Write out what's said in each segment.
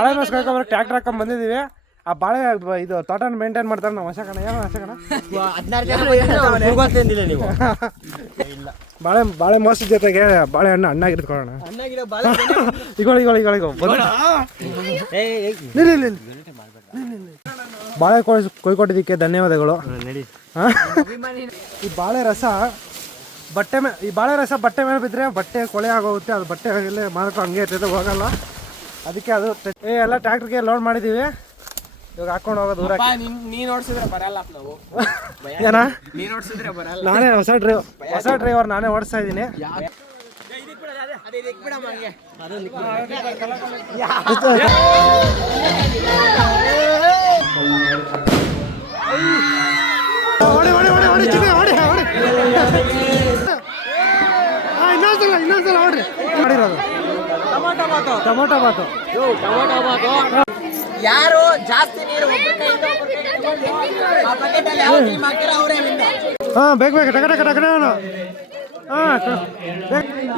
ಬಾಳೆ ಮಸ್ ಕರ್ಕೊಂಡ್ಬರೋ ಟ್ರ್ಯಾಕ್ಟರ್ ಹಾಕೊಂಡ್ ಬಂದಿದ್ದೀವಿ. ಆ ಬಾಳೆ ಇದು ತೋಟನ ಮೇಂಟೈನ್ ಮಾಡ್ತಾರೆ ನಾವು. ಹೊಸ ಕಣ ಏನು ಹೊಸ ಕಣ? ಹೋಗೋತಿಂದಿಲ್ಲ ನೀವು. ಬಾಳೆ ಬಾಳೆ ಮೋಸದ ಜೊತೆಗೆ ಬಾಳೆಹಣ್ಣು ಹಣ್ಣಾಗಿ ಇಟ್ಕೊಳ್ಳೋಣ ಬಾಳೆ ಇಗಳು ಬಾಳೆ ಕೊಯ್ ಕೊಯ್ಕೊಟ್ಟಿದ್ದಕ್ಕೆ ಧನ್ಯವಾದಗಳು. ಈ ಬಾಳೆ ರಸ ಬಟ್ಟೆ ಮೇ ಈ ಬಾಳೆ ರಸ ಬಟ್ಟೆ ಮೇಲೆ ಬಿದ್ದರೆ ಬಟ್ಟೆ ಕೊಳೆ ಆಗೋಗುತ್ತೆ. ಅದು ಬಟ್ಟೆ ಮಾರ್ಕೊ ಹಂಗೆ ಇರ್ತೈತೆ ಹೋಗಲ್ಲ. ಅದಕ್ಕೆ ಅದು ಏ ಎಲ್ಲ ಟ್ರ್ಯಾಕ್ಟ್ರಿಗೆ ಲೋಡ್ ಮಾಡಿದ್ದೀವಿ ಇವಾಗ ಹಾಕೊಂಡು ಹೋಗೋದು ದೂರ ನೀ ನೋಡ್ಸಿದ್ರೆ ಬರಲ್ಲ ನಾವು ಏನ ನೀ ನೋಡ್ಸಿದ್ರೆ ಬರಲ್ಲ ನಾನೇ ಹೊಸ ಡ್ರೈವ್ ಹೊಸ ಡ್ರೈವರ್ ನಾನೇ ಓಡಿಸ್ತಾ ಇದ್ದೀನಿ ಬಾತು ಟೊಮೊಟೊ ಬಾತು. ಟೊಮೊಟೊ ಬಾತು. ಯಾರು ಜಾಸ್ತಿ ನೀರು ಹಾ ಬೇಗ ಬೇಗ ಟಕ ಟಕ ಟಕ ಹಾ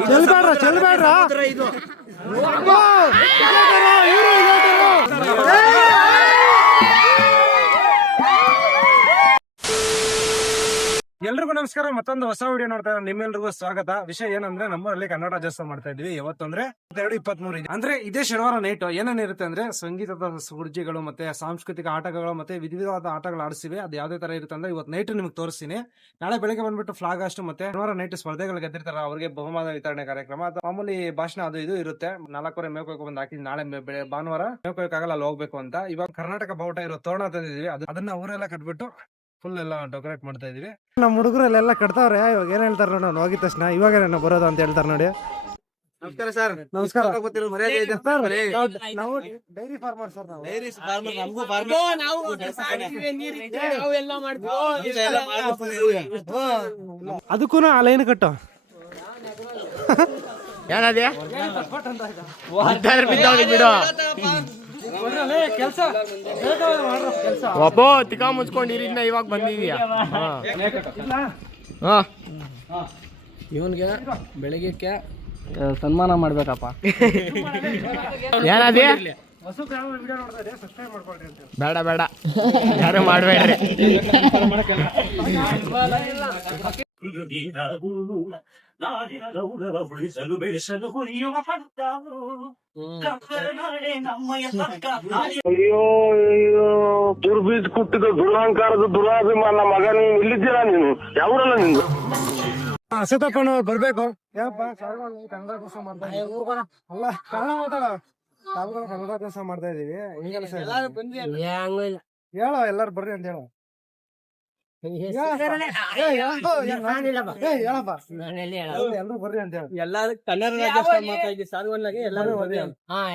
ಚೆಲ್ಬೇಡ್ರ ಚೆಲ್ಬೇಡ್ರ ಇದು. ಎಲ್ರಿಗೂ ನಮಸ್ಕಾರ, ಮತ್ತೊಂದು ಹೊಸ ವಿಡಿಯೋ ನೋಡ್ತಾ ಇರೋ ನಿಮ್ಮೆಲ್ರಿಗೂ ಸ್ವಾಗತ. ವಿಷಯ ಏನಂದ್ರೆ ನಮ್ಮಲ್ಲಿ ಕನ್ನಡ ರಾಜ್ಯೋತ್ಸವ ಮಾಡ್ತಾ ಇದ್ವಿ ಯಾವತ್ತಂದ್ರೆ ಎರಡು ಇಪ್ಪತ್ಮೂರು ಇದೆ. ಅಂದ್ರೆ ಇದೇ ಶನಿವಾರ ನೈಟ್ ಏನೇನಿರುತ್ತೆ ಅಂದ್ರೆ, ಸಂಗೀತದ ಸುರ್ಜಿಗಳು ಮತ್ತೆ ಸಾಂಸ್ಕೃತಿಕ ಆಟಗಳು ಮತ್ತೆ ವಿಧ ವಿಧವಾದ ಆಟಗಳು ಆಡಿಸಿವೆ ಅದು ಯಾವ್ದೇ ತರ ಇರುತ್ತೆ ಅಂದ್ರೆ ಇವತ್ತು ನೈಟ್ ನಿಮ್ಗೆ ತೋರಿಸ್ತೀನಿ. ನಾಳೆ ಬೆಳಗ್ಗೆ ಬಂದ್ಬಿಟ್ಟು ಫ್ಲಾಗ್ ಅಷ್ಟು ಮತ್ತೆ ಶನಿವಾರ ನೈಟ್ ಸ್ಪರ್ಧೆಗಳು ಗೆದ್ದಿರ್ತಾರ, ಅವ್ರಿಗೆ ಬಹುಮಾನ ವಿತರಣೆ ಕಾರ್ಯಕ್ರಮ. ಅದು ಮಾಮೂಲಿ ಭಾಷಣ ಅದು ಇದು ಇರುತ್ತೆ. ನಾಲ್ಕೂವರೆ ಮೇಕೋಕ್ ಬಂದು ಹಾಕಿ ನಾಳೆ ಭಾನುವಾರ ಮೇಕೋಕ್ಕಾಗಲ್ಲ ಅಲ್ಲಿ ಹೋಗ್ಬೇಕು ಅಂತ. ಇವಾಗ ಕರ್ನಾಟಕ ಬಾವುಟ ಇರೋ ತೋರಣ ತಂದಿದೀವಿ ಅದು ಅದನ್ನ ಊರೆಲ್ಲ ಕಟ್ಬಿಟ್ಟು ಫುಲ್ ಎಲ್ಲ ಡೆಕೋರೇಟ್ ಮಾಡ್ತಾ ಇದೀವಿ ನಮ್ಮ ಹುಡುಗರಲ್ಲೆಲ್ಲ ಕಟ್ತಾವ್ರೆ ಇವಾಗ ಏನ್ ಹೇಳ್ತಾರೆ ನೋಡಿ ನಾನು ಹೋಗಿದ ತಕ್ಷಣ ಇವಾಗ ನಾನು ಬರೋದು ಅಂತ ಹೇಳ್ತಾರೆ ನೋಡಿ. ನಮಸ್ಕಾರ ಸರ್. ನಮಸ್ಕಾರ. ಗೊತ್ತಿರೋ ಮರ್ಯಾದೆ ಇದೆ. ಸರ್, ನಾವು- ನಾವು ಡೈರಿ ಫಾರ್ಮರ್ ಸರ್ ನಾವು. ನಮಗೂ ನಾವು ನಾವೆಲ್ಲ ಅದಕ್ಕೂ ಆ ಲೈನ್ ಕಟ್ಟು. ಏನದೇ ಬಿಡು. ಒಬ್ಬ ತಿಕಾ ಮುಚ್ಕೊಂಡು ಇರಿದ್ನ ಇವಾಗ ಬಂದಿದ್ಯಾ? ಇವನ್ಗೆ ಬೆಳಗ್ಗೆ ಸನ್ಮಾನ ಮಾಡ್ಬೇಕಪ್ಪ. ಏನದೇ ಹೊಸ ವಿಡಿಯೋ ನೋಡ್ತಾ ಸಬ್ಸ್ಕ್ರೈಬ್ ಮಾಡ್ಕೊಳ್ರಿ ಅಂತ ಬೇಡ ಬೇಡ. ಯಾರು ಮಾಡಬೇಡ್ರಿ. ಅಯ್ಯೋ ಅಯ್ಯೋ ದುರ್ಬೀಜ್ ಕುಟ್ಟಿದ ದುರಹಂಕಾರದ ದುರಾಭಿಮಾನ ಮಗ ನೀನು ಇಲ್ಲಿದ್ದೀರಾ ನೀನು ಯಾವೂರಲ್ಲ ನಿಂದು ಹಾ, ಸೀತಪ್ಪನವ್ರು ಬರ್ಬೇಕು ಕನ್ನಡ ಕೆಲಸ ಮಾಡ್ತಾ ಇದೀವಿ. ಹೇಳೋ ಎಲ್ಲಾರು ಬರ್ರಿ ಅಂತ ಹೇಳೋ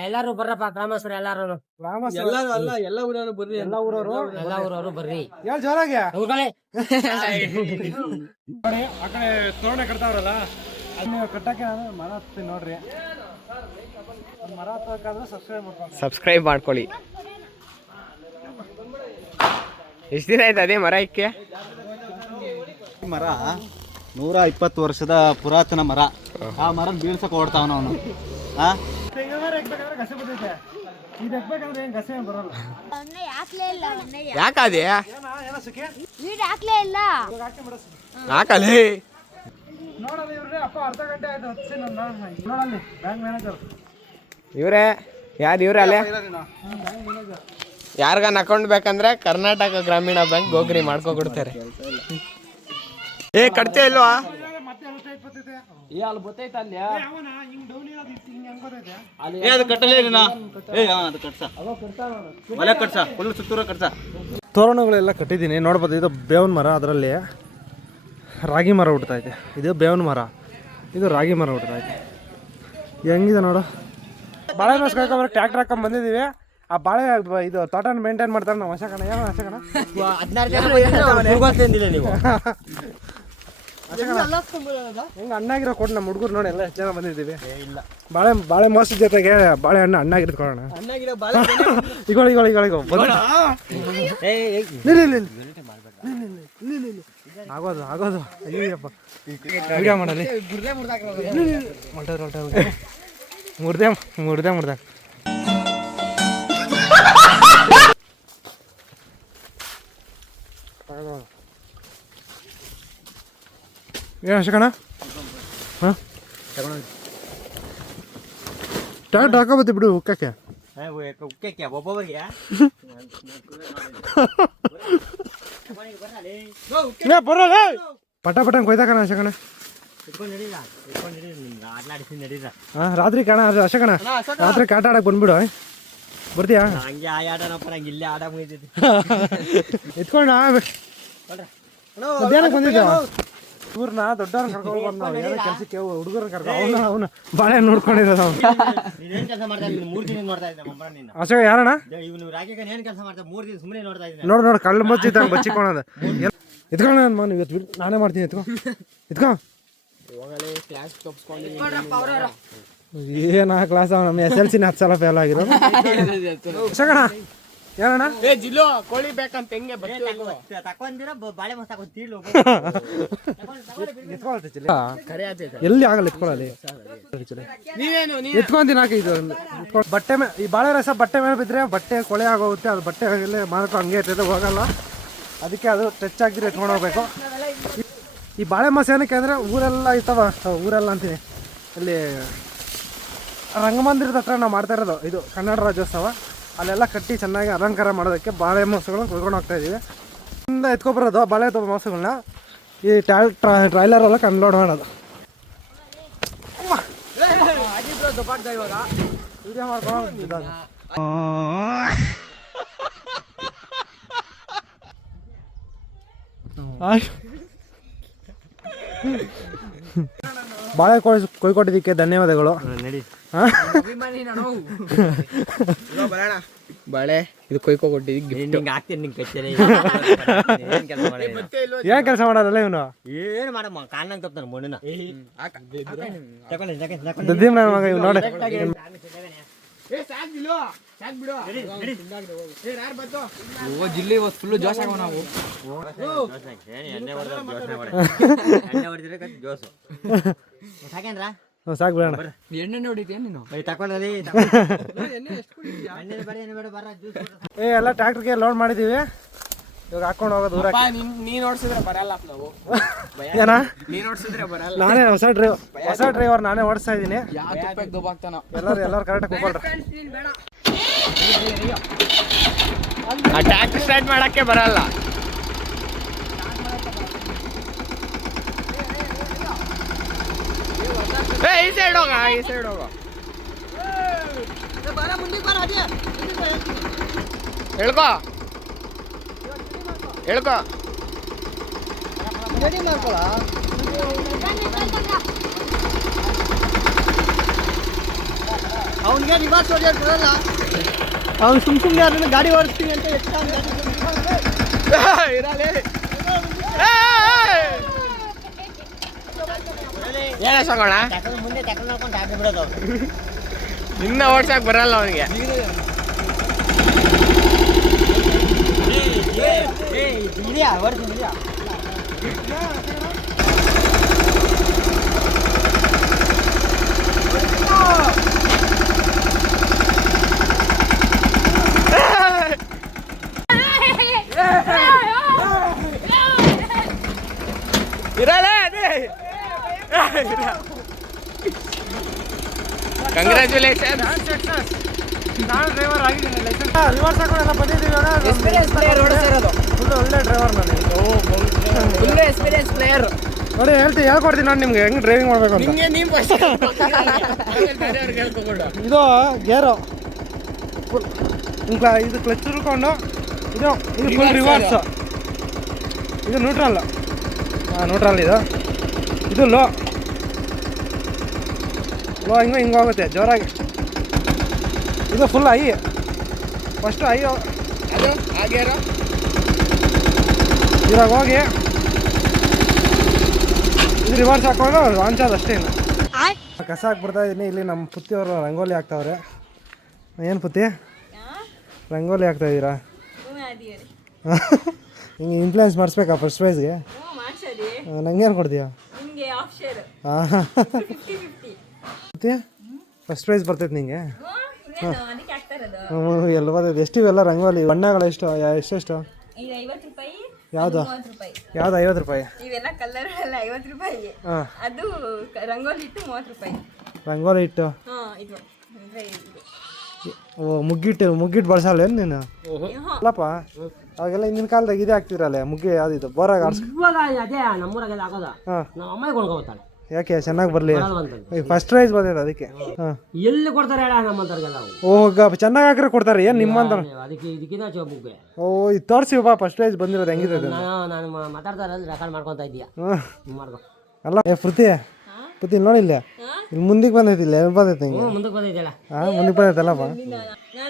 ಎಲ್ಲಾರು ಬರ್ರಪ್ಪ ಗ್ರಾಮಸ್ಥರು ಎಲ್ಲಾರು ಗ್ರಾಮಸ್ಥರು ಎಲ್ಲಾರು ಅಲ್ಲ ಎಲ್ಲ ಊರವರು ಬರ್ರಿ ಎಲ್ಲ ಊರವರು? ಎಲ್ಲ ಊರವರು ಬರ್ರಿ. ಹೇಳ್ ಜೋರಾಗಿ? ನೋಡಿ ಆ ಕಡೆ ತೋರಣ ಕಟ್ತಾವ್ರಲ್ಲ ಅಲ್ಲಿ ನೀವು ಕಟ್ಟಕ್ಕೆ ನಾನು ಮರ ಹತ್ತೀನಿ ನೋಡ್ರಿ. ಮರ ಸಬ್ಸ್ಕ್ರೈಬ್ ಮಾಡ್ಕೊಳ್ಳಿ. ಸಬ್ಸ್ಕ್ರೈಬ್ ಮಾಡ್ಕೊಳ್ಳಿ. ಎಷ್ಟು ದಿನ ಆಯ್ತು ಅದೇ ಮರ ಇಕ್ಕೆ? ಮರ ನೂರ ಇಪ್ಪತ್ತು ವರ್ಷದ ಪುರಾತನ ಮರ. ಆ ಮರ ಬೀಳ್ಸಕ್ ಓಡ್ತಾವನ ಅವನು. ಆ? ಯಾಕದೇ? ಹಾಕಲಿ ಇವ್ರೆ ಯಾರು ಇವ್ರೆ ಅಲ್ಲೇ? ಯಾರಿಗಾನ ಅಕೌಂಟ್ ಬೇಕಂದ್ರೆ ಕರ್ನಾಟಕ ಗ್ರಾಮೀಣ ಬ್ಯಾಂಕ್ ಗೋಗ್ರಿ ಮಾಡ್ಕೊ ಕೊಡ್ತಾರೆ ಏ ಕಡ್ತೇ ಇಲ್ವಾ? ಏ ಅದು ಏ ಅದು ಕಟ್ಸ. ಕಟ್ಸ ಫುಲ್ ಸುತ್ತೂರ ಕಟ್ಸ. ತೋರಣಗಳೆಲ್ಲ ಕಟ್ಟಿದ್ದೀನಿ ನೋಡ್ಬೋದು ಇದು ಬೇವಿನ ಮರ ಅದರಲ್ಲಿ. ರಾಗಿ ಮರ ಹುಟ್ಟೈತೆ ಇದು. ಬೇವಿನ ಮರ. ಇದು ರಾಗಿ ಮರ ಹುಟ್ಟೈತೆ ಹೆಂಗಿದೆ ನೋಡು. ಬಾಳೆ ಮಸ್ ಟ್ಯಾಕ್ಟರ್ ಹಾಕೊಂಡ್ ಬಂದಿದ್ದೀವಿ. ಆ ಬಾಳೆ ಇದು ತೋಟ ಮೇಂಟೈನ್ ಮಾಡ್ತಾರೆ ನಾವು ಹಸಕಣ ಏನು ಹೊಸ ಕಣ ಹದಿನಾರು ಜನ ನೀವು. ಹೆಂಗೆ ಹಣ್ಣಾಗಿರೋ ಕೊಟ್ಟು ನಮ್ಮ ಹುಡುಗರು ನೋಡಿ ಎಲ್ಲ ಎಷ್ಟು ಜನ ಬಂದಿದ್ದೀವಿ. ಇಲ್ಲ. ಬಾಳೆ ಬಾಳೆ ಮೋಸ ಜೊತೆಗೆ ಅಣ್ಣಗಿರೋ ಬಾಳೆ ಹಣ್ಣು ಇಗಳು ಇಗಳು ಇಗಳು ನಿಲ್ಲಿ ನಿಲ್ಲಿ. ಆಗೋದು ಆಗೋದು. ಅಯ್ಯಪ್ಪ ವಿಡಿಯೋ ಮಾಡಲಿ. ಮುರ್ದೆ ಮುರ್ದೆ. ಮುರ್ದೆ ಮುರ್ದೆ. ಏನು ಶಕಣ. ಹಾಂ? ಸ್ಟಾರ್ಟ್ ಹಾಕೋಬತ್ತಿ ಬಿಡು ಉಕ್ಕಕ್ಕೆ. ಉಕ್ಕಕ್ಕೆ ಒಬ್ಬೊಬ್ಬರಿಗೆ. ಬರಲ್ಲ ಪಟ ಪಟ ಕೊಯ್ದಾಕಣ ಹಾಂ ರಾತ್ರಿ ಕಾಣ ಅಶಕಣ ರಾತ್ರಿ ಕಾಟ ಆಡಕ್ ಬಂದ್ಬಿಡು ಬರ್ತೀಯಾ? ಹಂಗೆ ಇಲ್ಲೇ ಆಡ ಮುಗಿತೈತಿ. ಎತ್ಕೊಂಡ ಮಧ್ಯಾಹ್ನಕ್ಕೆ ಬಂದಿದ್ದೇವ ಇವ್ರನ್ನ ದೊಡ್ಡವ್ರನ್ನ ಕರ್ಕೊಂಡು ಬಂದು ನಾವು ಏನೋ ಕೆಲಸಕ್ಕೆ ಹುಡುಗರನ್ನ ಕರ್ಕೊಂಡು ಅವನ ಅವನು ಬಾಳೆ ನೋಡ್ಕೊಂಡಿರೋದು ಅವನು. ನೀನೇನ್ ಕೆಲಸ ಮಾಡ್ತಾ ಇದ್ದೀನಿ ಮೂರು ದಿನ ನೋಡ್ತಾ ಇದ್ದೆ ನಮ್ಮಪ್ಪ ನಿನ್ನ ಅಶೋಕ ಯಾರಣ್ಣ? ಇವನು ರಾಗಿಗೆ ಏನ್ ಕೆಲಸ ಮಾಡ್ತಾ ಮೂರು ದಿನ ಸುಮ್ಮನೆ ನೋಡ್ತಾ ಇದ್ದೀನಿ ನೋಡು ನೋಡು ಕಳ್ಳು ಬಚ್ಚಿದ್ದಂಗೆ ಬಚ್ಚಿಕೊಳದ. ಎತ್ಕೊಳ್ಳ ನನ್ನ ಮನೆ ಇವತ್ತು ಬಿಡು ನಾನೇ ಮಾಡ್ತೀನಿ ಎತ್ಕೊ. ಎತ್ಕೊ. ಏನ ಕ್ಲಾಸ್ ಅವ ನಮ್ಮ ಎಸ್ ಎಲ್ ಸಿ ಹತ್ತು ಸಲ ಫೇಲ್ ಆಗಿರೋ ಅಶೋಕಣ್ಣ ಏನಣ್ಣ ತಕೊಂದಿರ ಬಾಳೆ ಮಸ್ತ್ ಹಾಕೊಂಡು ತೀರ್ಲು ಎತ್ಕೊಳ್ತೆ ಚಿಲ್ಲಿ. ಎಲ್ಲಿ ಆಗಲ್ಲ ಇಟ್ಕೊಳ್ಳಿ ಎತ್ಕೊಂತೀನಿ ಹಾಕಿ ಇದು. ಬಟ್ಟೆ ಮೇಲೆ ಈ ಬಾಳೆ ರಸ ಬಟ್ಟೆ ಮೇಲೆ ಬಿದ್ರೆ ಬಟ್ಟೆ ಕೊಳೆ ಆಗೋಗುತ್ತೆ. ಅದು ಬಟ್ಟೆ ಮೇಲೆ ಮಾಡ್ಕೊ ಹಂಗೆ ಇರ್ತದೆ ಹೋಗಲ್ಲ. ಅದಕ್ಕೆ ಅದು ಟಚ್ ಆಗಿದ್ರೆ ಎತ್ಕೊಂಡು ಹೋಗ್ಬೇಕು. ಈ ಬಾಳೆ ಮಾಸ ಏನಕ್ಕೆ ಅಂದರೆ ಊರೆಲ್ಲ ಇರ್ತಾವ ಊರೆಲ್ಲ ಅಂತೀನಿ. ಇಲ್ಲಿ ರಂಗಮಂದಿರದ ಹತ್ರ ನಾವು ಮಾಡ್ತಾ ಇರೋದು. ಇದು ಕನ್ನಡ ರಾಜ್ಯೋತ್ಸವ. ಅಲ್ಲೆಲ್ಲ ಕಟ್ಟಿ ಚೆನ್ನಾಗಿ ಅಲಂಕಾರ ಮಾಡೋದಕ್ಕೆ ಬಾಳೆ ಮೊಸಗಳನ್ನ ಕೊಯ್ಕೊಂಡು ಹೋಗ್ತಾ ಇದ್ದೀವಿ ಇಂದ ಎತ್ಕೊಬರೋದು ಬಾಳೆ ತುಂಬ ಮೊಸಗಳನ್ನ ಈ ಟ್ಯಾಲ್ ಟ್ರೈಲರ್ ಎಲ್ಲ ಅನ್ಲೋಡ್ ಮಾಡೋದು ವಿಡಿಯೋ ಮಾಡ್ಕೊಂಡು. ಆಯ್ತ್. ಬಾಳೆ ಕೊಯ್ ಕೊಯ್ಕೊಟ್ಟಿದ್ದಕ್ಕೆ ಧನ್ಯವಾದಗಳು? ಬಾಳೆ ಇದು ಕೊಯ್ಕೊಟ್ಟಿದ್ದೀನಿ ಕೊಟ್ಟಿದ್ದು ನಿಂಗೆ ಹಾಕ್ತೀನಿ ನಿಂಗೆ ಕಚ್ಚೇರಿ ಏನ್ ಕೆಲಸ ಮಾಡೋದಲ್ಲ ಇವನು? ಏನು ಮಾಡಮ್ಮ ಕಾಣ್ಣಂಗೆ ತಪ್ತಾನೆ ಮಣ್ಣಿನ ದದ್ದೀಮ್ ನನ್ನ ಮಗ ಇವ್ ನೋಡಿ. ಜಿಲ್ಲೆ ಇವತ್ತು ಜೋಶ್ ನಾವು. ಸಾಕೇನ್ರ ಹ್ಮ್, ಸಾಕು ಬಿಡೋಣ. ಎಣ್ಣೆ ಹೊಡಿತೀಯ ನೀನು? ಏ ಎಲ್ಲ ಟ್ರ್ಯಾಕ್ಟರ್ಗೆ ಲೋಡ್ ಮಾಡಿದೀವಿ. ಇವಾಗ ಹಾಕೊಂಡು ಹೋಗೋ ದೂರ ನೀನ್ ಓಡಿಸಿದ್ರೆ ಬರಲ್ಲ ನಾವು. ಏನ? ನೀನ್ ಓಡಿಸಿದ್ರೆ ಬರಲ್ಲ. ನಾನೇ ಹೊಸ ಡ್ರೈವರ್ ಹೊಸ ಡ್ರೈವರ್ ನಾನೇ ಓಡಿಸ್ತಾ ಇದ್ದೀನಿ. ಎಲ್ಲರೂ ಎಲ್ಲರೂ ಕರೆಕ್ಟಾಗಿ ಕೂತ್ಕೊಳ್ರಿ. ಆ ಟ್ಯಾಕ್ಟರ್ ಸ್ಟಾರ್ಟ್ ಮಾಡಕ್ಕೆ ಬರಲ್ಲ. ಏ ಈ ಸೈಡ್ ಹೋಗ ಈ ಸೈಡ್ ಹೋಗ. ಹೇಳ್ಕೋ ಹೇಳ್ಕೋ ಅವನಿಗೆ ರಿವರ್ಸ್ ಹೊಡೆಯೋದು ಬರಲ್ಲ ಅವ್ನು ಸುಮ್ ಸುಮ್ಮನೆ ಅದನ್ನ ಗಾಡಿ ಓಡಿಸ್ತೀನಿ ಅಂತ ಎಷ್ಟು ಇರಲಿ. ಏನ ಸಂಗೋಣ ಮುಂದೆ ತಕೊಂಡು ನೋಡ್ಕೊಂಡು ಗಾಡಿ ಬಿಡೋದು ನಿನ್ನ ಓಡ್ಸಕ್ ಬರಲ್ಲ ಅವನಿಗೆ ಇದೆಯಾ ಓಡಿಸ್ತೀನಿ ಇದೆಯಾ ನಾನು ಡ್ರೈವರ್ ಆಗಿದ್ದೀನಿ ಲೈಸೆನ್ಸ್ ರಿವರ್ಸ್ ಹಾಕೊಂಡೆಲ್ಲ ಬಂದಿದ್ದೀವಿ ಫುಲ್ ಒಳ್ಳೆ ಡ್ರೈವರ್ ನಾನು. ಫುಲ್ ಎಕ್ಸ್ಪೀರಿಯನ್ಸ್ ಪ್ಲೇಯರ್ ನೋಡಿ ಹೇಳ್ತೀನಿ ಹೇಳ್ಕೊಡ್ತೀನಿ ನಾನು ನಿಮ್ಗೆ. ಹೆಂಗೆ ಡ್ರೈವಿಂಗ್ ಮಾಡಬೇಕು ಅಂತ. ನಿಮ್ಗೆ ನೀವು ಫಸ್ಟ್ ಹೇಳ್ಕೊಕೊಡು ಇದು ಗೇರು. ಫುಲ್ ಇದು ಕ್ಲಚ್ ಹುಡ್ಕೊಂಡು ಇದು ಇದು ಫುಲ್ ರಿವರ್ಸ್ ಇದು. ನ್ಯೂಟ್ರಲ್ ಹಾಂ ನ್ಯೂಟ್ರಲ್ ಇದು. ಇದು ಲೋ ಲೋ ಹಿಂಗೋ ಹಿಂಗೋ ಹೋಗುತ್ತೆ ಜೋರಾಗಿ. ಇದು ಫುಲ್ ಐ ಫಸ್ಟ್ ಐ ಇವಾಗ ಹೋಗಿ ಇದು ರಿವರ್ಸ್ ಹಾಕೊಂಡು ಲಾಂಚ್ ಆದ ಅಷ್ಟೇ ಕಸ ಹಾಕ್ಬಿಡ್ತಾ ಇದ್ದೀನಿ ಇಲ್ಲಿ ನಮ್ಮ ಪುತ್ತಿಯವರು ರಂಗೋಲಿ ಹಾಕ್ತಾವ್ರೆ. ಏನು ಪುತ್ತಿ? ರಂಗೋಲಿ ಹಾಕ್ತಾ ಇದ್ದೀರಾ ಹಿಂಗೆ ಇನ್ಫ್ಲೂಯೆನ್ಸ್ ಮಾಡಿಸ್ಬೇಕಾ ಫಸ್ಟ್ ಪ್ರೈಸ್ಗೆ ನಂಗೇನು ಕೊಡ್ತೀಯಾ? ಹಾಂ ಪುತ್ತಿ ಫಸ್ಟ್ ಪ್ರೈಸ್ ಬರ್ತೈತೆ ನಿಂಗೆ. ಹ್ಞೂ ಎಲ್ಲ ಬರ್ತೈತೆ? ಎಷ್ಟು ಇವೆಲ್ಲ ರಂಗೋಲಿ? ಬಣ್ಣಗಳು ಎಷ್ಟು? ಎಷ್ಟೆಷ್ಟು? ಇದು ಐವತ್ತು ರೂಪಾಯಿ ಯಾವ್ದು? ಯಾವ್ದು ಐವತ್ತು ರೂಪಾಯಿ? ಇವೆಲ್ಲ ಕಲರ್ ಎಲ್ಲ ಐವತ್ತು ರೂಪಾಯಿ. ಅದು ರಂಗೋಲಿ ಇಟ್ಟು ಮೂವತ್ತು ರೂಪಾಯಿ. ರಂಗೋಲಿ ಇಟ್ಟು? ಹಾ ಇದು. ಓ ಮುಗ್ಗಿಟ್ಟು ಮುಗ್ಗಿಟ್ಟು ಬಳಸಲ್ಲ ಏನು ನೀನು? ಅಲ್ಲಪ್ಪ ಅವಾಗೆಲ್ಲ ಹಿಂದಿನ ಕಾಲದಾಗ ಇದೇ ಆಗ್ತಿರಲ್ಲ ಮುಗ್ಗಿ ಯಾವ್ದಿತ್ತು ಬೋರಾಗ ಅದೇ ನಮ್ಮೂರಾಗೆಲ್ಲ ಆಗೋದ. ಹಾಂ. ನಮ್ಮ ಅಮ್ಮ ಕೊಂಡ್ಕೋತಾಳೆ ಯಾಕೆ ಚೆನ್ನಾಗಿ ಬರಲಿ? ಫಸ್ಟ್ ಪ್ರೈಸ್ ಬಂದಿದೆ ಅದಕ್ಕೆ. ಹಾಂ. ಎಲ್ಲಿ ಕೊಡ್ತಾರೆ ಹೇಳ ನಮ್ಮಂತವ್ರಿಗೆಲ್ಲ ಅವು ಓ ಚೆನ್ನಾಗಿ ಹಾಕ್ರೆ ಕೊಡ್ತಾರೆ ಏನ್ ನಿಮ್ಮಂತ ಅದಕ್ಕೆ ಇದಕ್ಕಿಂತ ಚೋಬುಗ್ಗೆ ಓ ಇದು ತೋರಿಸಿ ಬಾ ಫಸ್ಟ್ ಪ್ರೈಸ್ ಬಂದಿರೋದು ಹೆಂಗಿದೆ ಅದು? ನಾನು ನಾನು ಮಾ- ಮಾತಾಡ್ತಾ ಇರೋದು ರೆಕಾರ್ಡ್ ಮಾಡ್ಕೊತಾ ಇದ್ದೀಯ? ಹಾಂ. ಮಾಡ್ಕೊ. ಅಲ್ಲ ಏ ಪೃಥ್ವಿ ಪೃಥ್ವಿ ಇಲ್ಲಿ. ನೋಡಿಲ್ಲ ಇಲ್ಲಿ ಮುಂದಕ್ಕೆ ಬಂದೈತಿ ಇಲ್ಲ ಎಲ್ಲಿ ಬಂದೈತಿ ಹಿಂಗೆ. ಮುಂದಕ್ಕೆ ಬಂದೈತಲ್ಲ ಹಾಂ ಮುಂದಕ್ಕೆ ಬಂದೈತಲ್ಲಪ್ಪ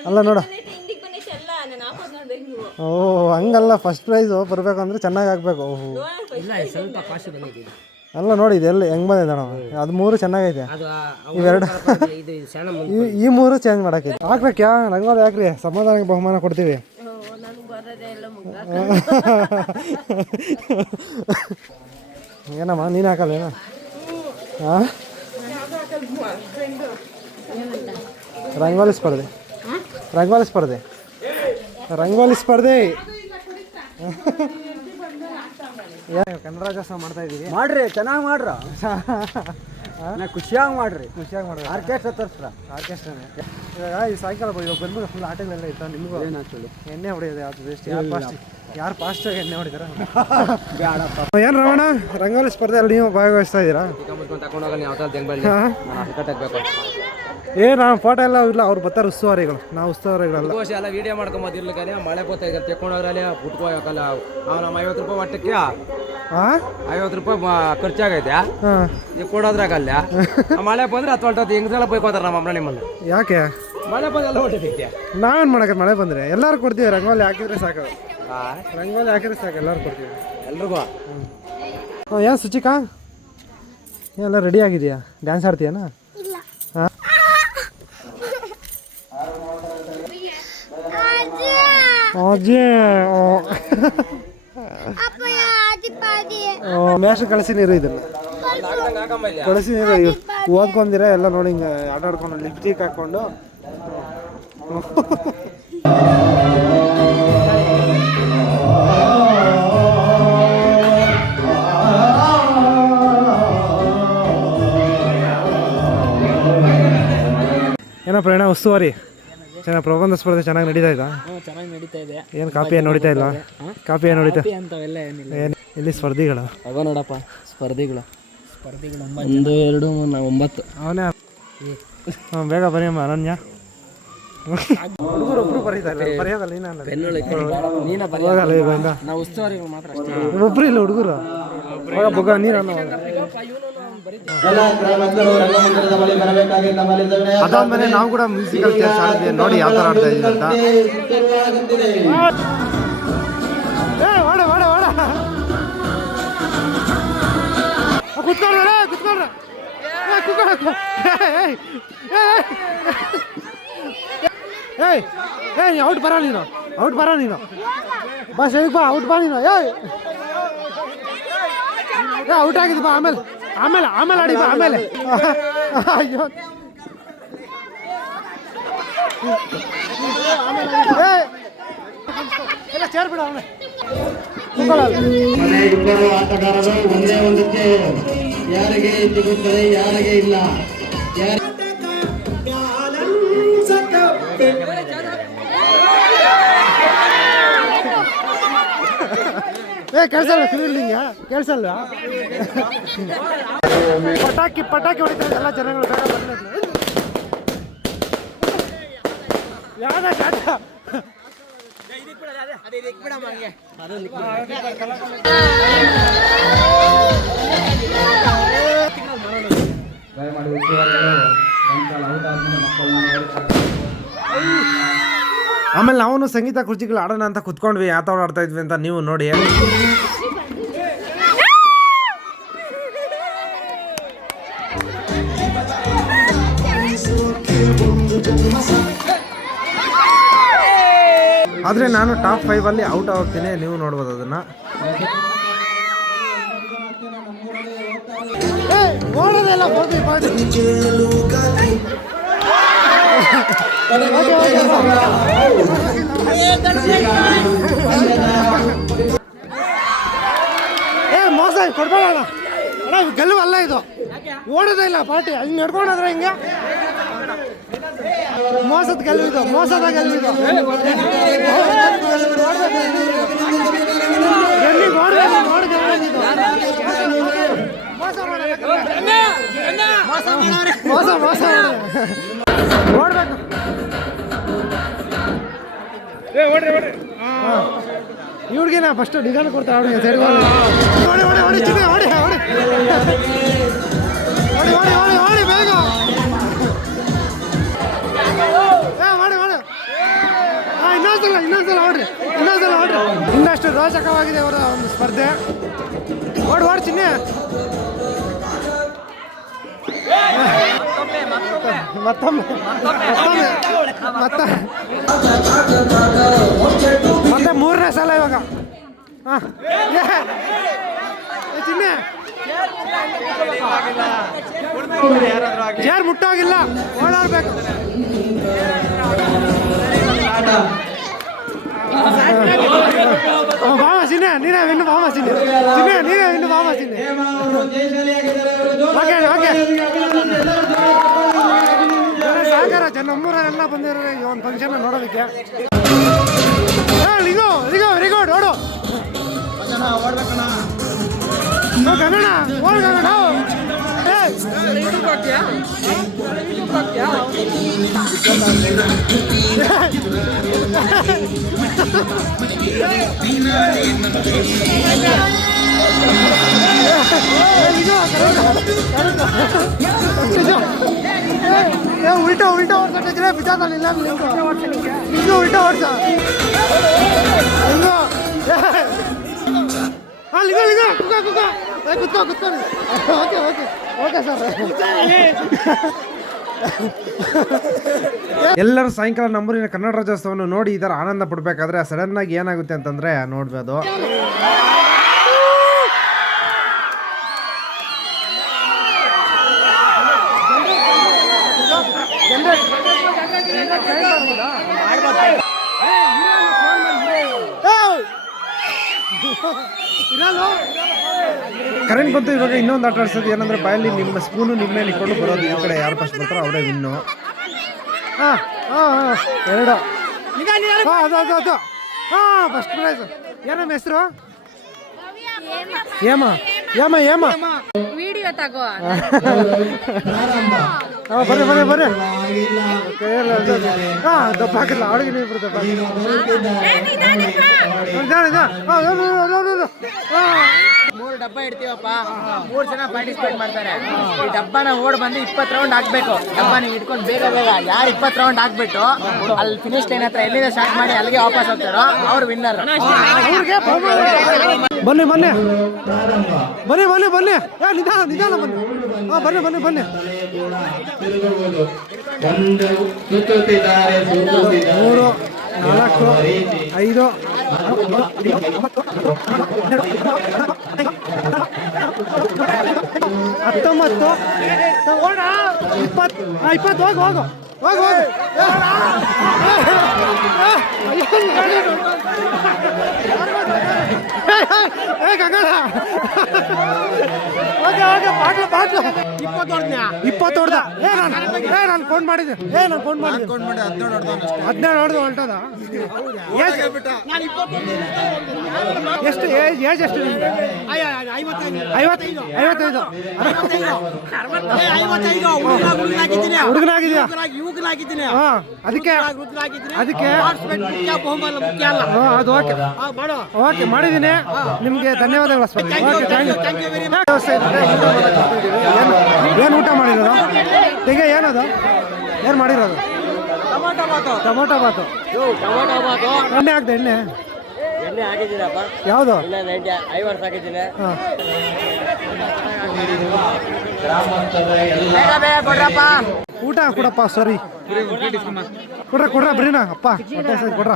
ಅಲ್ಲ ನೋಡ. ಓ ಹಂಗಲ್ಲ ಫಸ್ಟ್ ಪ್ರೈಸ್ ಬರಬೇಕು ಅಂದ್ರೆ ಚೆನ್ನಾಗಿ ಹಾಕ್ಬೇಕು. ಓಹೋ. ಇಲ್ಲ ಸ್ವಲ್ಪ ಕಾಸ್ಟ್ ಬಂದೈತಿ ಅಲ್ಲ ನೋಡಿ ಇದೆಲ್ಲ ಹೆಂಗ್ ಬಂದಿದೆ ಅಣ್ಣ ಅದು ಮೂರು ಚೆನ್ನಾಗೈತೆ. ಇವೆರಡು ಈ ಮೂರು ಚೇಂಜ್ ಮಾಡಕ್ಕೆ ಹಾಕ್ಬೇಕ ರಂಗೋಲಿ ಹಾಕ್ರಿ ಸಮಾಧಾನಕ್ಕೆ ಬಹುಮಾನ ಕೊಡ್ತೀವಿ. ಎಲ್ಲ ಏನಮ್ಮ ನೀನು ಹಾಕಲ್ಲೇನ ಹಾಂ ರಂಗೋಲಿ ಸ್ಪರ್ಧೆ. ರಂಗೋಲಿ ಸ್ಪರ್ಧೆ. ರಂಗೋಲಿ ಸ್ಪರ್ಧೆ. ಏನ್ ಕನ್ನಡ ರಾಜ್ಯೋತ್ಸವ ಮಾಡ್ತಾ ಇದ್ದೀವಿ ಮಾಡ್ರಿ ಚೆನ್ನಾಗಿ ಮಾಡ್ರ. ಖುಷಿಯಾಗಿ ಮಾಡ್ರಿ. ಖುಷಿಯಾಗಿ ಮಾಡ್ರಿ. ಆರ್ಕೆಸ್ಟ್ರಾ ತರ್ಸ್ರ. ಆರ್ಕೆಸ್ಟ್ರಾ ಇವಾಗ ಈ ಸಾಯಂಕಾಲ ಇವಾಗ ಬಂದ್ಬಿಟ್ಟು ಫುಲ್ ಆಟಗಳೆಲ್ಲ ಇರ್ತಾವೆ ನಿಮಗೂ? ಎಣ್ಣೆ ಹೊಡೆಯೋದು ಯಾವ್ದು ಬೆಸ್ಟ್ ಯಾರು ಫಾಸ್ಟ್ ಯಾರು ಫಾಸ್ಟಾಗಿ ಎಣ್ಣೆ ಹೊಡಿದಾರ ಏನು ರಮಣ? ರಂಗೋಲಿ ಸ್ಪರ್ಧೆಯಲ್ಲಿ ನೀವು ಭಾಗವಹಿಸ್ತಾ ಇದ್ದೀರಾ? ಹಾ? ಏ ನಾನು ಫೋಟೋ ಎಲ್ಲ ಇಲ್ಲ ಅವ್ರು ಬರ್ತಾರೆ ಉಸ್ತುವಾರಿಗಳು. ನಾವು ಉಸ್ತುವಾರಿಗಳಲ್ಲ. ಎಲ್ಲ ವಿಡಿಯೋ ಮಾಡ್ಕೊಂಬದಿರ್ಲಿಕ್ಕೆ ಮಳೆ ಗೊತ್ತಾಗ ತೆಕ್ಕೊಂಡೋಗ್ರಲ್ಲಿ ಬಿಟ್ಕೋ ಯಾಕಲ್ಲ ಅವ್ನು ನಮ್ಮ ಐವತ್ತು ರೂಪಾಯಿ ಒಟ್ಟಕ್ಕೆ ಹಾಂ ಐವತ್ತು ರೂಪಾಯಿ ಖರ್ಚಾಗೈತೆ. ಹಾಂ. ಈಗ ಕೊಡೋದ್ರಾಗಲ್ಲ. ಮಳೆ ಬಂದ್ರೆ ಹತ್ತು ಹೊಟ್ಟೆ ಹೆಂಗ್ಸೆಲ್ಲ ಬೈಕೋತಾರೆ ನಮ್ಮ ಅಮ್ಮನ ನಿಮ್ಮಲ್ಲಿ ಯಾಕೆ? ಮಳೆ ಬಂದೆಲ್ಲ ಹೊಟ್ಟಿದ್ದೈತೆ ನಾವೇನು ಮಾಡಕ್ಕೆ ಮಳೆ ಬಂದರೆ ಎಲ್ಲರೂ ಕೊಡ್ತೀವಿ ರಂಗೋಲಿ ಹಾಕಿದ್ರೆ ಸಾಕು. ರಂಗೋಲಿ ಹಾಕಿದ್ರೆ ಸಾಕು ಎಲ್ಲರೂ ಕೊಡ್ತೀವಿ. ಎಲ್ರಿಗೂ. ಹಾಂ ಯಾ ಸುಚಿಕಾ? ಎಲ್ಲ ರೆಡಿ ಆಗಿದೆಯಾ? ಡ್ಯಾನ್ಸ್ ಆಡ್ತೀಯನಾ? ಅಜ್ಜಿ ಮ್ಯಾಶ್ ಕಳಿಸಿ ನೀರು ಇದನ್ನ ಕಳಿಸಿ ನೀರು ಓದ್ಕೊಂದಿರ ಓದ್ಕೊಂಡಿರ ಎಲ್ಲ ನೋಡಿ ಹಿಂಗೆ ಆಟ ಆಡ್ಕೊಂಡು ಲಿಪ್ಸ್ಟಿಕ್ ಹಾಕೊಂಡು. ಏನೋ ಪ್ರಯಾಣ ಉಸ್ತುವಾರಿ. ಚೆನ್ನಾಗಿ ಪ್ರಬಂಧ ಸ್ಪರ್ಧೆ ಚೆನ್ನಾಗಿ ನಡೀತಾ ಇದ್ದಾ ಚೆನ್ನಾಗಿ ನಡೀತಾ ಇದೆ. ಏನು ಕಾಪಿ ಏನು ನೋಡಿತಾ ಇಲ್ಲ ಕಾಪಿ ಏನು ನೋಡಿತಾ ಅಂತವೆಲ್ಲ ಏನಿಲ್ಲ. ಏನು ಇಲ್ಲಿ ಸ್ಪರ್ಧಿಗಳು? ಅವ ನೋಡಪ್ಪ ಸ್ಪರ್ಧಿಗಳು. ಸ್ಪರ್ಧಿಗಳು ಒಂದು ಎರಡು ಮೂರು ಒಂಬತ್ತು. ಅವನೇ? ಹಾಂ ಬೇಗ ಅಮ್ಮ ಅನನ್ಯ. ಹುಡುಗರು ಒಬ್ರು ಬರೀತಾರೆ ಬರೆಯೋದಲ್ಲ ನೀನಲ್ಲ ನೀನ ಹೋಗಲ್ಲ ಈಗ ಇಂದ. ನಾವು ಉಸ್ತುವಾರಿಗಳು ಮಾತ್ರ ಅಷ್ಟೇ. ಒಬ್ರು ಇಲ್ಲ ಹುಡುಗರು. ಹೋಗ ಬೊಗ ನೀನು ಅನ್ನೋ ಅದಾದ್ಮೇಲೆ ನಾವು ಕೂಡ ಮ್ಯೂಸಿಕಲ್ ಚೇರ್ಸ್ ಆಡಿದ್ವಿ ನೋಡಿ ಯಾವ ಥರ ಆಡ್ತಾ ಇದ್ದೀವಿ ಅಂತ. ಕುತ್ಕೊಂಡ್ರೆ ಕುತ್ಕೊಳ್ರ ಏಯ್ ಏಯ್ ಔಟ್ ಬರ ನೀನು. ಔಟ್ ಬರ ನೀನು. ಬಸ್ ಸೈಡ್ ಬಾ ಔಟ್ ಬಾ ನೀನು. ಏಯ್ ಔಟ್ ಆಗಿದೆ ಬಾ ಆಮೇಲೆ. ಆಮೇಲೆ ಆಮೇಲೆ ಆಡಿ ಬಾ ಆಮೇಲೆ ಅಯ್ಯೋ ಏಯ್ ಎಲ್ಲ ಚೇರ್ ಬಿಡು ಅವನೇ ಮನೆ ಇಬ್ಬರು ಆಟಗಾರರು ಒಂದೇ ಒಂದಕ್ಕೆ ಯಾರಿಗೆ ಸಿಗುತ್ತದೆ ಯಾರಿಗೆ ಇಲ್ಲ ಏ ಕೇಳಿಸಲ್ಲ ಫೀಲ್ಡಿಂಗ್ ಕೇಳಿಸಲ್ವಾ ಪಟಾಕಿ ಪಟಾಕಿ ಹೊಡಿತಾರೆ ಎಲ್ಲ ಜನಗಳು ಬೇಗ ಬರ್ಲಿ ಅಂತ. ಯಾವ್ದ ಜಾತ ಆಮೇಲೆ ನಾವು ಸಂಗೀತ ಕುರ್ಚಿಗಳು ಆಡೋಣ ಅಂತ ಕುತ್ಕೊಂಡ್ವಿ. ಯಾವ ಆಡ್ತಾ ಇದ್ವಿ ಅಂತ ನೀವು ನೋಡಿ ಆದರೆ ನಾನು ಟಾಪ್ ಫೈವಲ್ಲಿ ಔಟ್ ಆಗ್ತೀನಿ. ನೀವು ನೋಡ್ಬೋದು ಅದನ್ನು. ಏ, ಮೋಸ, ಕೊಡ್ಬೇಡ ಅಣ್ಣ. ಗೆಲ್ಲುವಲ್ಲ ಇದು ಓಡೋದೇ ಇಲ್ಲ ಪಾರ್ಟಿ. ಹಿಂಗೆ ನಡ್ಕೊಂಡೋದ್ರೆ ಹಿಂಗೆ. ಮೋಸದ ಗೆಲ್ಲು ಇದು. ಮೋಸದ ಗೆಲ್ಲು ಇದು. ಮೋಸ ಮೋಸ ಮೋಸ ನೋಡ್ಬೇಕು. ನಾ ಫಸ್ಟ್ ಡಿಸೈನ್ ಕೊಡ್ತಾರೆ ಅವ್ರಿಗೆ ಸೈಡ್ ಓಡಿ ಓಡಿ ಓಡಿ ಓಡಿ ಓಡಿ ಓಡಿ ಓಡಿ ಓಡಿ ಓಡಿ ಬೇಗ. ಮಾಡಿ ಮಾಡಿ ಹಾಂ ಇನ್ನೊಂದ್ಸಲ ಇನ್ನೊಂದ್ಸಲ ಓಡ್ರಿ ಇನ್ನೊಂದ್ಸಲ ಓಡ್ರಿ ಇನ್ನಷ್ಟು ರೋಚಕವಾಗಿದೆ ಅವರ ಒಂದು ಸ್ಪರ್ಧೆ. ಓಡಿ ಓಡಿ ಚಿನ್ನೆ. ಮತ್ತೊಮ್ಮೆ. ಮತ್ತೊಮ್ಮೆ. ಮತ್ತೆ ಮತ್ತೆ ಮೂರನೇ ಸಲ ಇವಾಗ. ಹಾಂ. ಚಿನ್ನೆ. ಚೇರ್ ಮುಟ್ಟೋಗಿಲ್ಲ? ಓಡಾಡ್ಬೇಕು. ಬಾಮ ಚಿನ್ನೆ, ನೀನೇ ಇನ್ನು ಬಾಮ ಚಿನ್ನೆ. ಚಿನ್ನೆ, ನೀನೇ ಇನ್ನು ಬಾಮ ಚಿನ್ನೆ. Okay okay. ಸಾಗರ ಜನ ನಮ್ಮೂರೆಲ್ಲ ಬಂದಿರೋ ಈ ಒಂದು ಫಂಕ್ಷನ್ ನೋಡೋದಕ್ಕೆ. ಲಿಗೋ ಲಿಗೋ ವೆರಿ ಗುಡ್ ಓಡು. ಓ, ಗಗನ ಓಡ್ ಗಗನ ಏ. ಏ. ಎಲ್ಲರೂ ಸಾಯಂಕಾಲ ನಂಬರಿನ ಕನ್ನಡ ರಾಜ್ಯೋತ್ಸವವನ್ನು ನೋಡಿ ಥರ ಆನಂದ ಪಡಬೇಕಾದ್ರೆ ಸಡನ್ ಆಗಿ ಏನಾಗುತ್ತೆ ಅಂತಂದ್ರೆ ನೋಡ್ಬೋದು. ಕರೆಂಟ್ ಬಂತು ಇವಾಗ ಇನ್ನೊಂದು ಆಟ ಆಡ್ಸೋದು. ಏನಂದ್ರೆ ಬಾಯಲ್ಲಿ ನಿಮ್ಮ ಸ್ಪೂನು ನಿಮ್ಮ ಮೇಲೆ ಇಟ್ಕೊಂಡು ಬರೋದು. ಈ ಕಡೆ ಯಾರು ಫಸ್ಟ್ ಬರ್ತಾರೋ ಅವರೇ ಇನ್ನು ಹಾಂ ಹಾಂ ಹಾಂ ಎರಡು. ಹಾಂ ಅದು ಅದು ಅದು. ಹಾಂ ಫಸ್ಟ್ ಪ್ರೈಸ್ ಏನಮ್ಮ ಹೆಸರು? ಏಮ ಏಮ ಏಮ. ವಿಡಿಯೋ ತಗೋ. ಹಾಂ ಬರ್ರಿ ಬರ್ರಿ ಬರ್ರಿ. ಕೈಯಲ್ಲಿ ಅದು ಅದು. ಹಾಂ ದಪ್ಪ ಹಾಕಿಲ್ಲ ಅವಳಿಗೆ ನೀವು ಮೂರು ಡಬ್ಬ ಇಡ್ತೀವಪ್ಪ. ಮೂರ್ ಜನ ಪಾರ್ಟಿಸಿಪೇಟ್ ಮಾಡ್ತಾರೆ. ಈ ಡಬ್ಬನ ಓಡ್ ಬಂದು ಇಪ್ಪತ್ತು ರೌಂಡ್ ಹಾಕ್ಬೇಕು. ಡಬ್ಬ ನೀವು ಇಟ್ಕೊಂಡು ಬೇಗ ಬೇಗ. ಯಾರು ಇಪ್ಪತ್ತು ರೌಂಡ್ ಹಾಕ್ಬಿಟ್ಟು ಅಲ್ಲಿ ಫಿನಿಶ್ ಲೈನ್ ಹತ್ರ ಎಲ್ಲಿಂದ ಸ್ಟಾರ್ಟ್ ಮಾಡಿ ಅಲ್ಲಿಗೆ ವಾಪಸ್ ಹೋಗ್ತಾರೋ ಅವ್ರು ವಿನ್ನರ್ ಬನ್ನಿ ಬನ್ನಿ. ಬನ್ನಿ ಬನ್ನಿ ಬನ್ನಿ. ಏ, ನಿಧಾನ ನಿಧಾನ ಬನ್ನಿ. ಹಾ ಬನ್ನಿ ಬನ್ನಿ ಬನ್ನಿ. ಮೂರು, ನಾಲ್ಕು, ಐದು. ಹತ್ತೊಂಬತ್ತು. ಇಪ್ಪತ್ತು ಇಪ್ಪತ್ತು, ಹೋಗು ಹೋಗು. ಇಪ್ಪತ್ತು ಹೊಡೆದ ಏ ನಾನು ಏ ನಾನು ಫೋನ್ ಮಾಡಿದ್ದೆ. ಏ ನಾನು ಫೋನ್ ಮಾಡಿದ್ದೆ. ಹದಿನೇಳು ಹೊಡೆದು ಹೊಲ್ಟದ? ಎಷ್ಟು ಏಜ್ ಏಜ್ ಎಷ್ಟು ನಿಮ್ದು? ಐವತ್ತೈದು. ಐವತ್ತೈದು. ಹುಡುಗನಾಗಿದ್ಯಾ ಹಾ ಅದಕ್ಕೆ ಅದಕ್ಕೆ ಹಾ ಅದು ಓಕೆ. ಓಕೆ ಮಾಡಿದ್ದೀನಿ. ನಿಮಗೆ ಧನ್ಯವಾದಗಳು ಸ್ವಾಮಿ. ಓಕೆ ಥ್ಯಾಂಕ್ ಯು ಏನು ಊಟ ಮಾಡಿರೋದು? ಹೀಗೆ ಏನದು? ಏನು ಮಾಡಿರೋದು? ಟೊಮೊಟೊ ಬಾತು. ಎಣ್ಣೆ ಹಾಕ್ದೆ ಎಣ್ಣೆ. ಎಣ್ಣೆ ಹಾಕಿದ್ದೀನಪ್ಪ ಯಾವುದು? ಇಲ್ಲ ನೈಂಟಿ ಐವತ್ತು ಹಾಕಿದ್ದೀನಿ. ಹಾಂ. ಬೇಗ ಬೇಗ ಕೊಡ್ರಪ್ಪ. ಊಟ ಕೊಡಪ್ಪ ಸರಿ. ಕೊಡ್ರ ಕೊಡ್ರ ಬ್ರೀನಾ ಅಪ್ಪ. ಕೊಡ್ರ.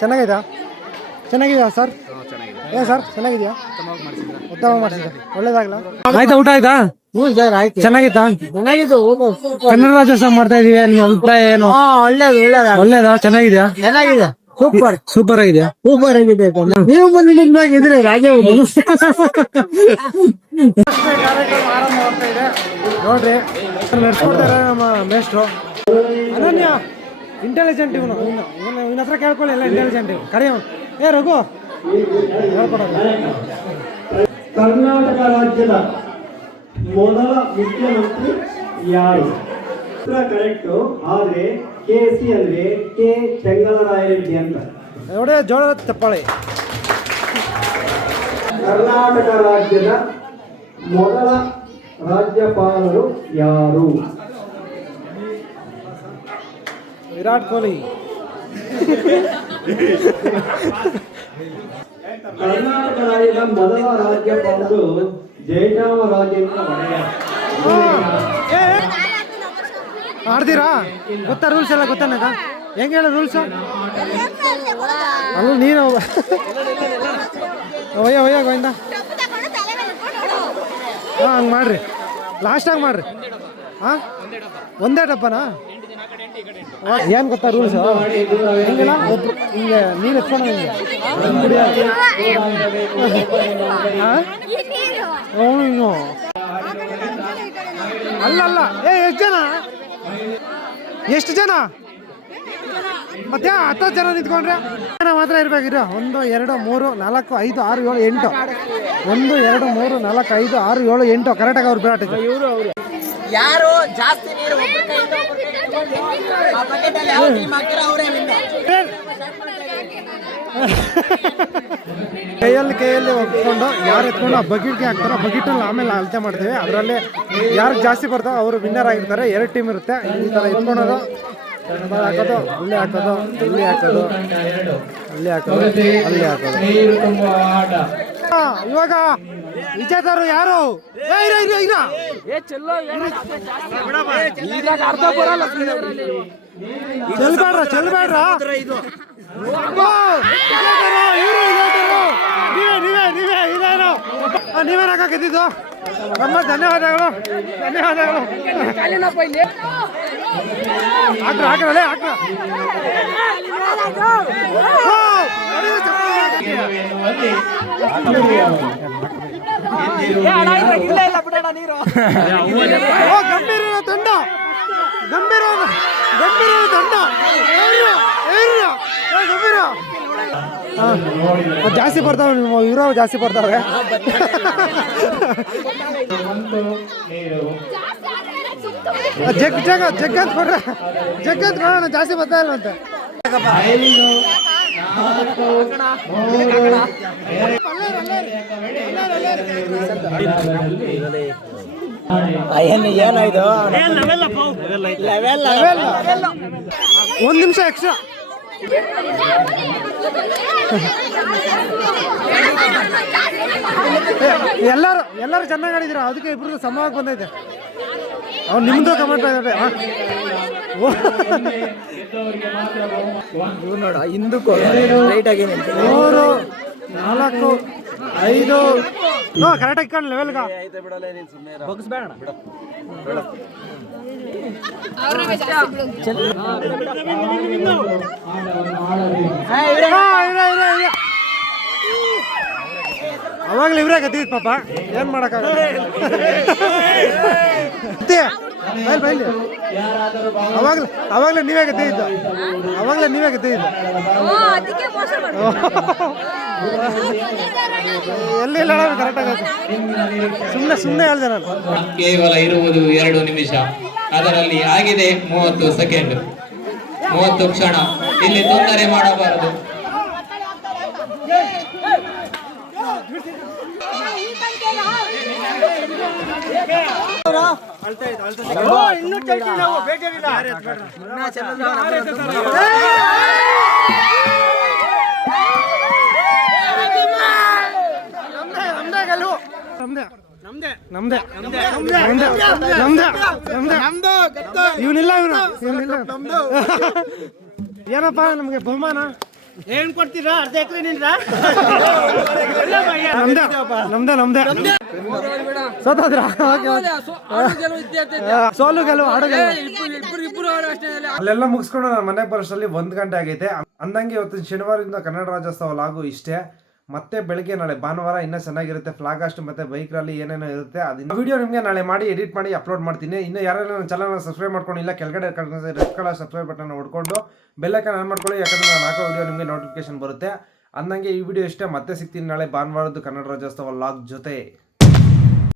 ಚೆನ್ನಾಗಿದ್ಯಾ? ಚೆನ್ನಾಗಿದೆಯಾ ಸರ್? ಏ ಸರ್ ಚೆನ್ನಾಗಿದೆಯಾ? ಉತ್ತಮ ಮಾಡಿಸಿದ ಒಳ್ಳೇದಾಗ್ಲ? ಆಯ್ತಾ ಊಟ ಆಯ್ತಾ? ಚೆನ್ನಾಗಿತ್ತಾ? ಚೆನ್ನಾಗಿದ್ದು ಕನ್ನಡ ರಾಜ್ಯೋತ್ಸವ ಮಾಡ್ತಾ ಇದೀವಿ ನಿಮ್ಮ ಅಭಿಪ್ರಾಯ ಏನು? ಒಳ್ಳೇದು ಒಳ್ಳೇದು ಒಳ್ಳೇದಾ? ಚೆನ್ನಾಗಿದ್ಯಾ? ಚೆನ್ನಾಗಿದೆ. ಸೂಪರ್ ಸೂಪರ್ ಆಗಿದೆಯಾ? ಸೂಪರ್ ಆಗಿದೆ ನೀವು ಬಂದಿದ್ರೆ ರಾಜ ನೋಡ್ರಿ ನಡ್ಸ್ಕೊಡ್ತಾರೆ ನಮ್ಮ ಮೇಷ್ಟ್ರು. ಅನನ್ಯ ಇಂಟೆಲಿಜೆಂಟ್ ಇವನು. ಇವನು ಇವನು ಹತ್ರ ಕೇಳ್ಕೊಳ್ಳಿ ಎಲ್ಲ ಇಂಟೆಲಿಜೆಂಟ್ ಇವನು ಕರಿ ಏ ರಘು. ಹೇಳ್ಕೊಡೋದು. ಕರ್ನಾಟಕ ರಾಜ್ಯದ ಮೊದಲ ಮುಖ್ಯಮಂತ್ರಿ ಯಾರು? ಕರೆಕ್ಟು ಆದ್ರೆ ಕೆ ಸಿ ಅಂದ್ರೆ ಕೆ ಚೆಂಗಲರಾಯರೆಡ್ಡಿ ಅಂತ. ನೋಡಿ ಜೋಳದ ಚಪ್ಪಾಳಿ. ಕರ್ನಾಟಕ ರಾಜ್ಯದ ಮೊದಲ ರಾಜ್ಯಪಾಲರು ಯಾರು? ವಿರಾಟ್ ಕೊಹ್ಲಿ. ಕರ್ನಾಟಕ ರಾಜ್ಯದ ಮೊದಲ ರಾಜ್ಯಪಾಲರು ಜಯಚಾಮರಾಜೇಂದ್ರ ಒಡೆಯರ್. ಆಡ್ತೀರಾ? ಗೊತ್ತಾ ರೂಲ್ಸ್ ಎಲ್ಲ ಗೊತ್ತಾ ನನಗ? ಹೆಂಗೆ ಹೇಳ ರೂಲ್ಸ್ ಅಲ್ಲ, ನೀನು ಒಯ್ಯ ಒಯ್ಯ ಗೋವಿಂದ. ಹಾಂ, ಹಂಗೆ ಮಾಡ್ರಿ. ಲಾಸ್ಟಾಗಿ ಮಾಡ್ರಿ. ಹಾಂ? ಒಂದೇ ಡಬ್ಬನಾ? ಏನು ಗೊತ್ತಾ ರೂಲ್ಸ್ ಹೆಂಗಿಲ್ಲ? ಹಿಂಗೆ ನೀನು ಎತ್ಕೊಂಡು ಹಿಂಗೆ. ಅಲ್ಲ ಅಲ್ಲ. ಏ, ಎಷ್ಟು ಜನ? ಎಷ್ಟು ಜನ? ಮತ್ತೆ ಹತ್ತು ಜನ ನಿಂತ್ಕೊಂಡ್ರೆ? ಜನ ಮಾತ್ರ ಇರ್ಬೇಕಿರ ಒಂದು, ಎರಡು, ಮೂರು, ನಾಲ್ಕು, ಐದು, ಆರು, ಏಳು, ಎಂಟು. ಒಂದು, ಎರಡು, ಮೂರು, ನಾಲ್ಕು, ಐದು, ಆರು, ಏಳು, ಎಂಟು. ಕರೆಕ್ಟಾಗಿ ಅವ್ರು ಬಿರಾಟ್ ಯಾರು ಜಾಸ್ತಿ ನೀರು ಒಬ್ರ ಕೈಯಿಂದ ಒಬ್ರ ಕೈಗೆ ತಗೊಂಡು ಆ bucket ಅಲ್ಲಿ ಯಾವ team ಹಾಕ್ತಾರೋ ಅವರೇ win. ಕೈಯಲ್ಲಿ ಕೈಯಲ್ಲಿ ಒಪ್ಕೊಂಡು ಯಾರು ಎತ್ಕೊಂಡು ಆ ಬಕೆಟ್ಗೆ ಹಾಕ್ತಾರೋ ಬಕೆಟಲ್ಲಿ ಆಮೇಲೆ ಅಳತೆ ಮಾಡ್ತೀವಿ. ಅದರಲ್ಲಿ ಯಾರು ಜಾಸ್ತಿ ಬರ್ತಾರೋ ಅವರು ವಿನ್ನರ್ ಆಗಿರ್ತಾರೆ. ಎರಡು ಟೀಮ್ ಇರುತ್ತೆ. ಈ ಥರ ಎತ್ಕೊಳೋದು ಹಾಕೋದು ಅಲ್ಲಿ ಹಾಕೋದು ಇಲ್ಲಿ ಹಾಕೋದು ಅಲ್ಲಿ ಹಾಕೋದು ಅಲ್ಲಿ ಹಾಕೋದು. ಇವಾಗ ವಿಜೇತರು ಯಾರು. ಚೆಲ್ಬೇಡ್ರ ಚೆಲ್ಬೇಡ್ರ. ನೀವೇ ನೀವೇ ನೀವೇ ಇದೇನು ನೀವೇ ಗೆದ್ದಿದ್ದು ನಮ್ಮ ಧನ್ಯವಾದಗಳು ಧನ್ಯವಾದಗಳು ಹಾಕ್ರ ಹಾಕ್ರಲ್ಲೇ ಹಾಕ್ರ ಗಂಭೀರ ತಂಡ ಗಂಭೀರ ಗಂಭೀರ ದಂಡ ಗಂಭೀರ ಜಾಸ್ತಿ ಬರ್ತಾವೆ ನಿಮ್ಮ ಇರೋ ಜಾಸ್ತಿ ಬರ್ತಾವೆ ಜಗ್ ಜಗ ಜಗ್ ಅಂತ ಕೊಡ್ರೆ ಜಗ್ ಅಂತ ಕೊಡೋಣ ಜಾಸ್ತಿ ಬರ್ತಾ ಇಲ್ಲ ಅಂತ ಏನು ಏನಾಯ್ತು ಒಂದು ನಿಮಿಷ ಎಕ್ಸ್ಟ್ರಾ ಎಲ್ಲರೂ ಎಲ್ಲರೂ ಚೆನ್ನಾಗಿ ಆಡಿದಿರ ಅದಕ್ಕೆ ಇಬ್ರದ್ದು ಸಮವಾಗಿ ಬಂದೈತೆ. ಅವ್ನು ನಿಮ್ದು ಕಮೆಂಟ್ ಆಗಿದೆ ನೋಡು ಹಿಂದಕ್ಕೂ ರೈಟ್ ಆಗಿ ಮೂರು ನಾಲ್ಕು ಐದು ನೋ ಕರೆಕ್ಟಾಗಿ ಇಟ್ಕೊಂಡು ಲೆವೆಲ್ಗ ಅವಾಗ್ಲೇ ಇವ್ರೇ ಗದ್ದಿದ್ ಪಾಪ. ಏನ್ ಮಾಡಕ್ಕಾಗಲ್ಲ. ಮತ್ತೆ, ಅವಾಗಲೇ ಬೈಲಿ. ಅವಾಗ್ಲೇ ಅವಾಗ್ಲೇ ನೀವೇ ಗದ್ದಿದ್ದು. ಅವಾಗ್ಲೇ ನೀವೇ ಗದ್ದಿದ್ದು. ಅದಕ್ಕೆ ಮೋಸ ಎಲ್ಲಿ ಇಲ್ಲ ಕರೆಕ್ಟ್ ಆಗುತ್ತೆ ಸುಮ್ಮನೆ ಸುಮ್ಮನೆ ಹೇಳ್ದೆ ನಾನು. ಕೇವಲ ಇರುವುದು ಎರಡು ನಿಮಿಷ. ಅದರಲ್ಲಿ ಆಗಿದೆ ಮೂವತ್ತು ಸೆಕೆಂಡ್ ಮೂವತ್ತು ಕ್ಷಣ. ಇಲ್ಲಿ ತೊಂದರೆ ಮಾಡಬಾರದು. ನಮ್ದೇ. ಇವನಿಲ್ಲ ಇವನು ಇವನಿಲ್ಲ ಏನಪ್ಪ ನಮ್ಗೆ ಬಹುಮಾನ ಏನ್ ಕೊಡ್ತೀರಾ ಅರ್ಧ ಎಕರೆ ನಿಂದ್ರ ನಮ್ದೇ. ನಮ್ದೇ. ನಮ್ದೇ. ಸೋತೋದ್ರ ಸೋಲು ಗೆಲುವು ಅಲ್ಲೆಲ್ಲ ಮುಗಿಸ್ಕೊಂಡು ನಾನು ಮನೆ ಬರೋಷ್ಟರಲ್ಲಿ ಒಂದು ಗಂಟೆ ಆಗೈತೆ. ಅಂದಂಗೆ ಇವತ್ತು ಶನಿವಾರದಿಂದ ಕನ್ನಡ ರಾಜ್ಯೋತ್ಸವ ಲಾಗು ಇಷ್ಟೇ. ಮತ್ತೆ ಬೆಳಗ್ಗೆ ನಾಳೆ ಭಾನುವಾರ ಇನ್ನೂ ಚೆನ್ನಾಗಿರುತ್ತೆ. ಫ್ಲಾಗ್ ಅಷ್ಟು ಮತ್ತೆ ಬೈಕ್ ರಲ್ಲಿ ಏನೇನೋ ಇರುತ್ತೆ. ಅದನ್ನ ವಿಡಿಯೋ ನಿಮಗೆ ನಾಳೆ ಮಾಡಿ ಎಡಿಟ್ ಮಾಡಿ ಅಪ್ಲೋಡ್ ಮಾಡ್ತೀನಿ. ಇನ್ನು ಯಾರು ನನ್ನ ಚಾನಲ್ನ ಸಬ್ಸ್ಕ್ರೈಬ್ ಮಾಡ್ಕೊಂಡಿಲ್ಲ ಕೆಳಗಡೆ ರೆಡ್ ಕಲರ್ ಸಬ್ಸ್ಕ್ರೈಬ್ ಬಟನ್ ಹೊಡ್ಕೊಂಡು ಬೆಲ್ಲೈಕನ್ ಆನ್ ಮಾಡ್ಕೊಳ್ಳಿ. ಯಾಕಂದ್ರೆ ನಾನು ಹಾಕೋ ವಿಡಿಯೋ ನಿಮಗೆ ನೋಟಿಫಿಕೇಶನ್ ಬರುತ್ತೆ. ಅಂದಂಗೆ ಈ ವಿಡಿಯೋ ಇಷ್ಟೇ. ಮತ್ತೆ ಸಿಗ್ತೀನಿ ನಾಳೆ ಭಾನುವಾರದ್ದು ಕನ್ನಡ ರಾಜ್ಯೋತ್ಸವ ಲಾಗ್ ಜೊತೆ.